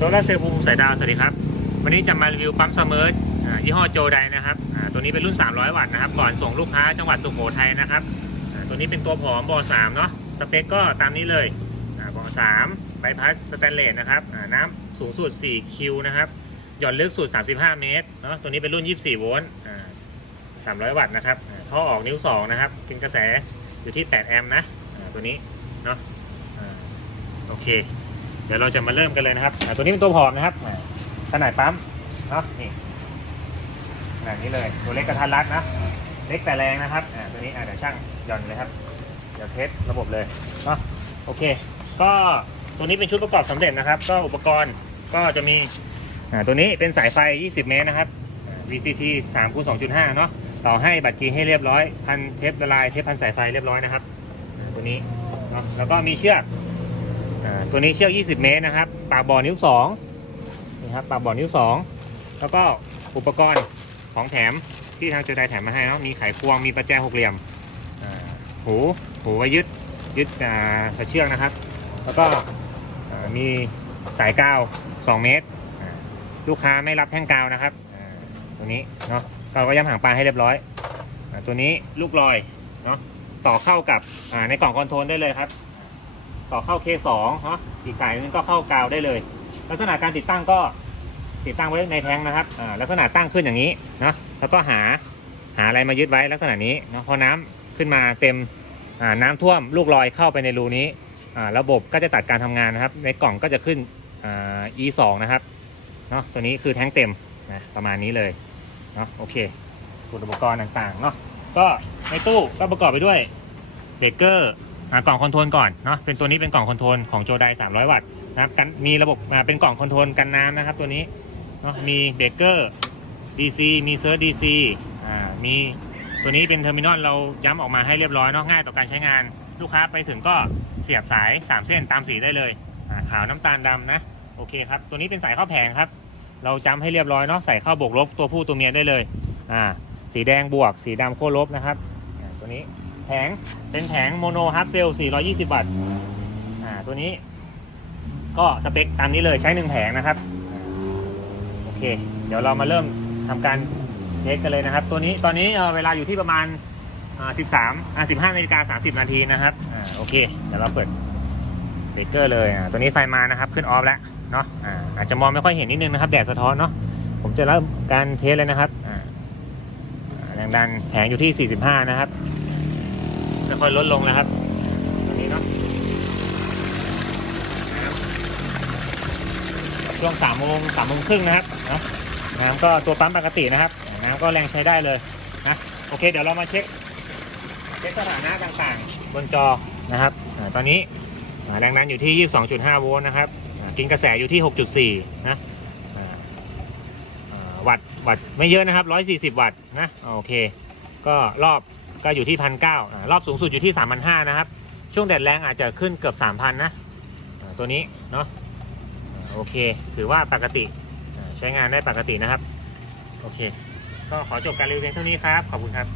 โซลาเซลล์ภูมิสายดาว สวัสดีครับ วันนี้จะมารีวิวปั๊มซัมเมอร์ยี่ห้อโจไดนะครับตัวนี้เป็นรุ่น 300 วัตต์นะครับ ก่อนส่งลูกค้าจังหวัดสุโขทัยนะครับ ตัวนี้เป็นตัวผอมบอ3เนาะ สเปคก็ตามนี้เลยบอ3ใบพัดสแตนเลสนะครับ น้ำสูงสุด 4 คิวนะครับ หย่อนลึกสุด 35 เมตร เนาะ ตัวนี้เป็นรุ่น 24 โวลต์ 300 วัตต์นะครับ ท่อออกนิ้ว 2 นะครับ เป็นกระแสอยู่ที่ 8 แอมป์นะ ตัวนี้ เนาะโอเค เดี๋ยวเราจะมาเริ่มกันเลยนะครับตัวนี้เป็นตัวผอมนะครับขนาดปั๊มเนาะนี่ขนาดนี้เลย ตัวเล็กกระทัดรัดนะ เล็กแต่แรงนะครับอ่าตัวนี้อ่าเดี๋ยวช่างหย่อนเลยครับเดี๋ยวเทสระบบเลยเนาะโอเค ก็ตัวนี้เป็นชุดประกอบสำเร็จนะครับ ก็อุปกรณ์ก็จะมีอ่าตัวนี้เป็นสายไฟ 20 เมตรนะครับ VCT 3คูณ2.5 เนาะต่อให้บัตรจีให้เรียบร้อย พันเทปละลายเทปพันสายไฟเรียบร้อยนะครับอ่าตัวนี้เนาะแล้วก็มีเชือก ตัวนี้เชือก 20 เมตรนะครับ ปากบ่อนิ้ว2นี่ครับ ปากบ่อนิ้ว 2 แล้วก็อุปกรณ์ของแถมที่ทางเจไดแถมมาให้เนาะ มีไขควง มีประแจหกเหลี่ยมหู หูไว้ยึด ยึดอ่าสายเชือกนะครับ แล้วก็มีสายกาว 2 เมตร ลูกค้าไม่รับแท่งกาวนะครับ ตัวนี้เนาะเราก็ย้ำหางปลาให้เรียบร้อยอตัวนี้ลูกลอย เนาะ ต่อเข้ากับในกล่องคอนโทรลได้เลยครับ ต่อเข้า K2 เนาะอีกสายนึงก็เข้ากาวได้เลย ลักษณะการติดตั้งก็ติดตั้งไว้ในแท้งนะครับลักษณะตั้งขึ้นอย่างนี้นะแล้วก็หาหาอะไรมายึดไว้ลักษณะนี้นะพอน้ำขึ้นมาเต็มน้ำท่วมลูกลอยเข้าไปในรูนี้ระบบก็จะตัดการทำงานนะครับ ในกล่องก็จะขึ้นอ่า E2 นะครับเนาะตัวนี้คือแท้งเต็มนะประมาณนี้เลยเนาะโอเคอุปกรณ์ต่างๆเนาะก็ในตู้ก็ประกอบไปด้วยเบรกเกอร์ กล่องคอนโทรลก่อนเนาะเป็นตัวนี้เป็นกล่องคอนโทรลของโจได300 วัตต์นะครับกันมีระบบอ่าเป็นกล่องคอนโทรลกันน้ำนะครับตัวนี้เนาะมีเบรกเกอร์ DC มีเซิร์ช DC อ่ามีตัวนี้เป็นเทอร์มินอลเราย้ำออกมาให้เรียบร้อยเนาะง่ายต่อการใช้งานลูกค้าไปถึงก็เสียบสาย 3 เส้นตามสีได้เลยอ่าขาวน้ำตาลดำนะโอเคครับตัวนี้เป็นสายเข้าแผงครับ เราจำให้เรียบร้อยเนาะใส่เข้าบวกลบตัวผู้ตัวเมียได้เลยอ่าสีแดงบวกสีดำโค้ลบนะครับอ่าตัวนี้ แผงเป็นแผงโมโนฮาร์ดเซล420 วัตต์อ่าตัวนี้ ก็สเปคตามนี้เลยใช้หนึ่งแผงนะครับ โอเค เดี๋ยวเรามาเริ่มทำการเทสกันเลยนะครับ ตัวนี้ตอนนี้เอ่อเวลาอยู่ที่ประมาณอ่า13อ่า15นาฬิกา30 นาทีนะครับอ่าโอเค เดี๋ยวเราเปิดเบรกเกอร์เลยอ่าตัวนี้ไฟมานะครับ ขึ้นออฟแล้วเนาะอ่าอาจจะมองไม่ค่อยเห็นนิดนึงนะครับ แดดสะท้อนเนาะผมจะเริ่มการเทสเลยนะครับอ่าแรงดันแผงอยู่ที่ 45 นะครับ ค่อยลดลงนะครับตรงนี้เนาะช่วงสามโมงสามโมงครึ่งนะครับเนาะน้ำก็ตัวปั๊มปกตินะครับ น้ำก็แรงใช้ได้เลยนะโอเค เดี๋ยวเรามาเช็คเช็คสถานะต่างๆ บนจอนะครับอตอนนี้แรงดันอยู่ที่ 22.5 โวลต์นะครับกินกระแสอยู่ที่ 6.4 นะวัตต์วัตต์ไม่เยอะนะครับ 140 วัตต์นะโอเค ก็รอบ ก็อยู่ที่พันเก้ารอบสูงสุดอยู่ที่สามพันห้านะครับ ช่วงแดดแรงอาจจะขึ้นเกือบสามพันนะตัวนี้เนาะโอเค ถือว่าปกติใช้งานได้ปกตินะครับ โอเค ก็ขอจบการรีวิวเพียงเท่านี้ครับ ขอบคุณครับ